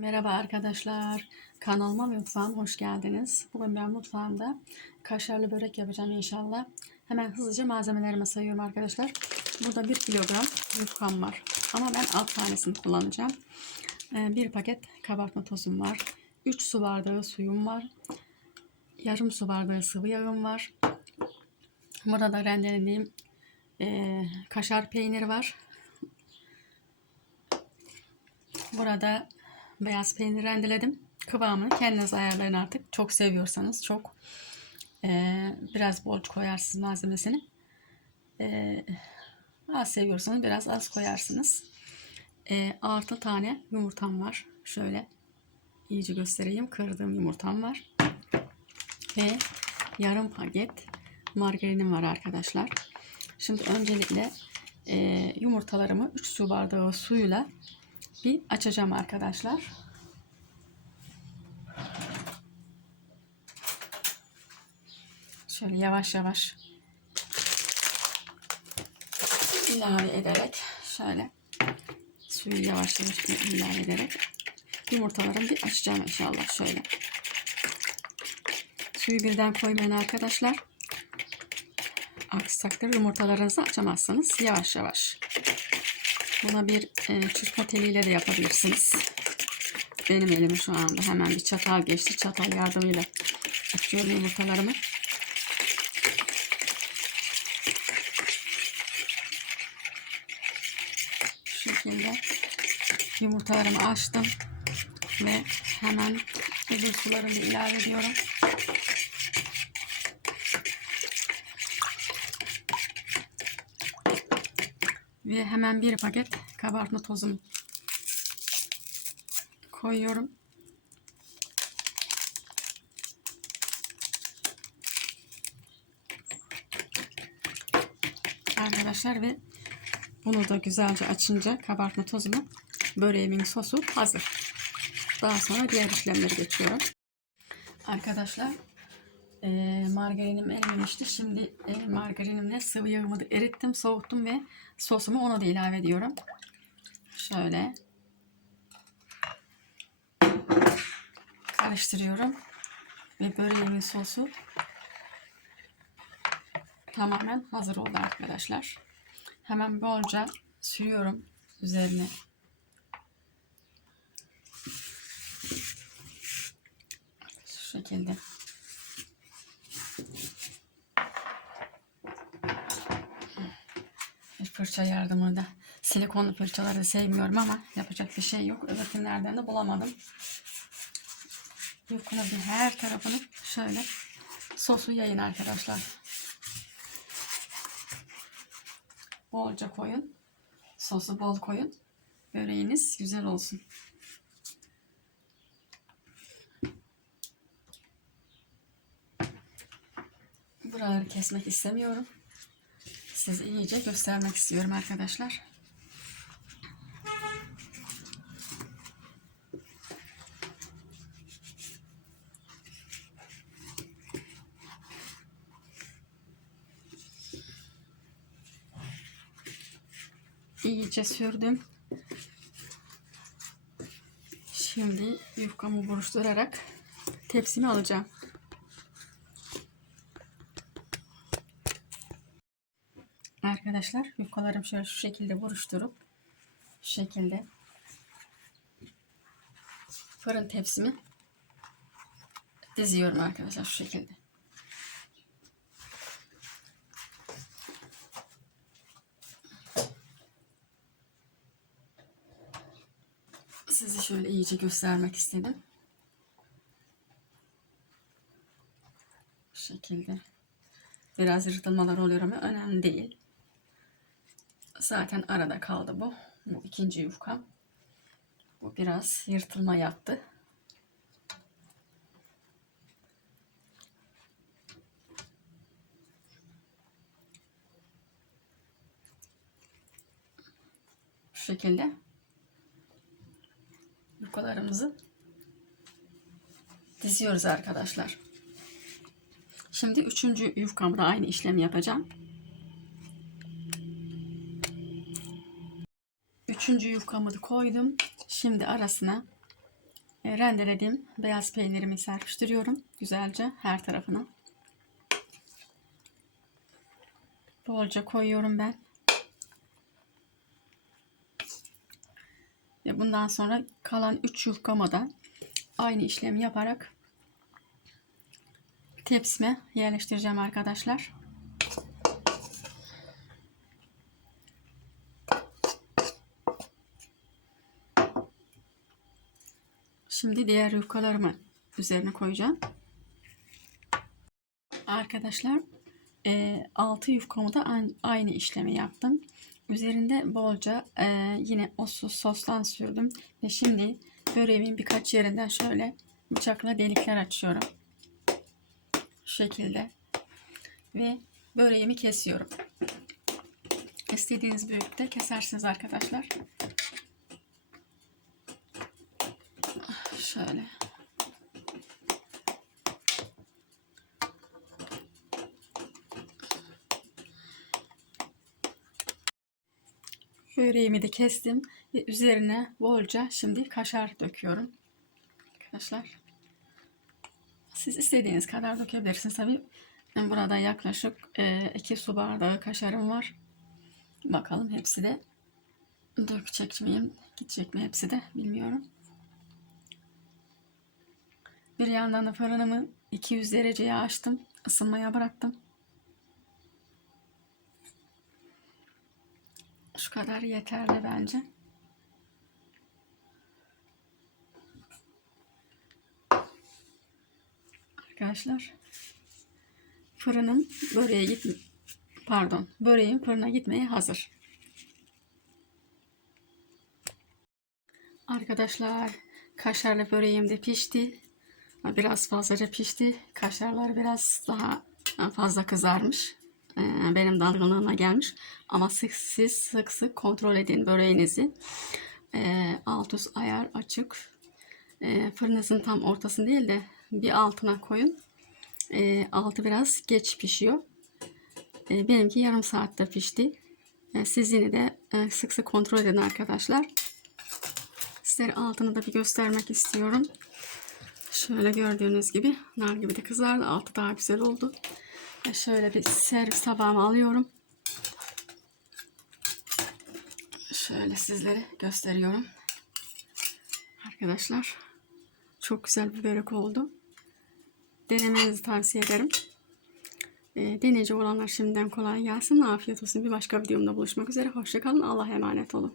Merhaba arkadaşlar. Kanalıma ve mutfağıma hoş geldiniz. Bugün ben mutfağımda kaşarlı börek yapacağım inşallah. Hemen hızlıca malzemelerimi sayıyorum arkadaşlar. Burada 1 kilogram yufkam var. Ama ben alt tanesini kullanacağım. Ee, Bir paket kabartma tozum var. 3 su bardağı suyum var. Yarım su bardağı sıvı yağım var. Burada rendelediğim e, kaşar peyniri var. Burada beyaz peynir rendeledim. Kıvamını kendiniz ayarlayın artık. Çok seviyorsanız çok. Ee, biraz bol koyarsınız malzemesini. Ee, az seviyorsanız biraz az koyarsınız. Ee, 6 tane yumurtam var. Şöyle iyice göstereyim. Kırdığım yumurtam var. Ve yarım paket margarinim var arkadaşlar. Şimdi öncelikle e, yumurtalarımı 3 su bardağı suyla bir açacağım arkadaşlar. Şöyle yavaş yavaş ilave ederek şöyle suyu yavaş yavaş ilave ederek yumurtalarımı bir açacağım inşallah şöyle. Suyu birden koymayın arkadaşlar. Aksi takdirde yumurtalarınızı açamazsınız. Yavaş yavaş. Buna bir e, çırpma teliyle de yapabilirsiniz. Benim elime şu anda hemen bir çatal geçti. Çatal yardımıyla açıyorum yumurtalarımı. Şu şekilde yumurtalarımı açtım ve hemen öbür sularımı ilave ediyorum. Ve hemen bir paket kabartma tozumu koyuyorum. Arkadaşlar ve bunu da güzelce açınca kabartma tozumu böreğimin sosu hazır. Daha sonra diğer işlemleri geçiyorum. Arkadaşlar e, margarinim erimemişti. Şimdi e, margarinimle sıvı yağımı da erittim, soğuttum ve sosumu ona da ilave ediyorum. Şöyle karıştırıyorum ve böreğimin sosu tamamen hazır oldu arkadaşlar. Hemen bolca sürüyorum üzerine. Şu şekilde. Fırça yardımıyla silikonlu fırçaları sevmiyorum ama yapacak bir şey yok. Öbürkünlerden de bulamadım. Yufkanın bir her tarafını şöyle sosu yayın arkadaşlar. Bolca koyun. Sosu bol koyun. Böreğiniz güzel olsun. Buraları kesmek istemiyorum. Size iyice göstermek istiyorum arkadaşlar. iyice sürdüm. Şimdi yufkamı buruşturarak tepsimi alacağım. Arkadaşlar yufkalarım şöyle şu şekilde buruşturup şu şekilde fırın tepsimi diziyorum arkadaşlar şu şekilde. Sizi şöyle iyice göstermek istedim. Bu şekilde. Biraz yırtılmalar oluyor ama önemli değil. Zaten arada kaldı bu. Bu ikinci yufkam. Bu biraz yırtılma yaptı. Şu şekilde yufkalarımızı diziyoruz arkadaşlar. Şimdi üçüncü yufkamda aynı işlemi yapacağım. Üçüncü yufkamı da koydum. Şimdi arasına e, rendelediğim beyaz peynirimi serpiştiriyorum güzelce her tarafına. Bolca koyuyorum ben. Ve bundan sonra kalan 3 yufkama da aynı işlemi yaparak tepsime yerleştireceğim arkadaşlar. Şimdi diğer yufkalarımı üzerine koyacağım. Arkadaşlar 6 yufkamı da aynı, işlemi yaptım. Üzerinde bolca e, yine o sos, sostan sürdüm. Ve şimdi böreğimin birkaç yerinden şöyle bıçakla delikler açıyorum. Şu şekilde. Ve böreğimi kesiyorum. İstediğiniz büyüklükte kesersiniz arkadaşlar. Şöyle. Böreğimi de kestim ve üzerine bolca şimdi kaşar döküyorum. Arkadaşlar. Siz istediğiniz kadar dökebilirsiniz tabi. Ben burada yaklaşık 2 su bardağı kaşarım var. Bakalım hepsi de dökecek miyim? Gidecek mi hepsi de bilmiyorum. Yandan da fırınımı 200 dereceye açtım. ısınmaya bıraktım. Şu kadar yeterli bence. Arkadaşlar fırınım böreğe git pardon böreğim fırına gitmeye hazır. Arkadaşlar kaşarlı böreğim de pişti. Biraz fazlaca pişti. Kaşarlar biraz daha fazla kızarmış. Ee, benim dalgınlığıma gelmiş. Ama sık siz sık sık kontrol edin böreğinizi. Ee, alt üst ayar açık. Ee, fırınızın tam ortasını değil de bir altına koyun. Altı biraz geç pişiyor. Benimki yarım saatte pişti. Siz yine de e, sık sık kontrol edin arkadaşlar. Sizlere altını da bir göstermek istiyorum. Şöyle gördüğünüz gibi nar gibi de kızardı. Altı daha güzel oldu. Ve şöyle bir servis tabağıma alıyorum. Şöyle sizlere gösteriyorum. Arkadaşlar çok güzel bir börek oldu. Denemenizi tavsiye ederim. E, deneyici olanlar şimdiden kolay gelsin. Afiyet olsun. Bir başka videomda buluşmak üzere. Hoşçakalın. Allah'a emanet olun.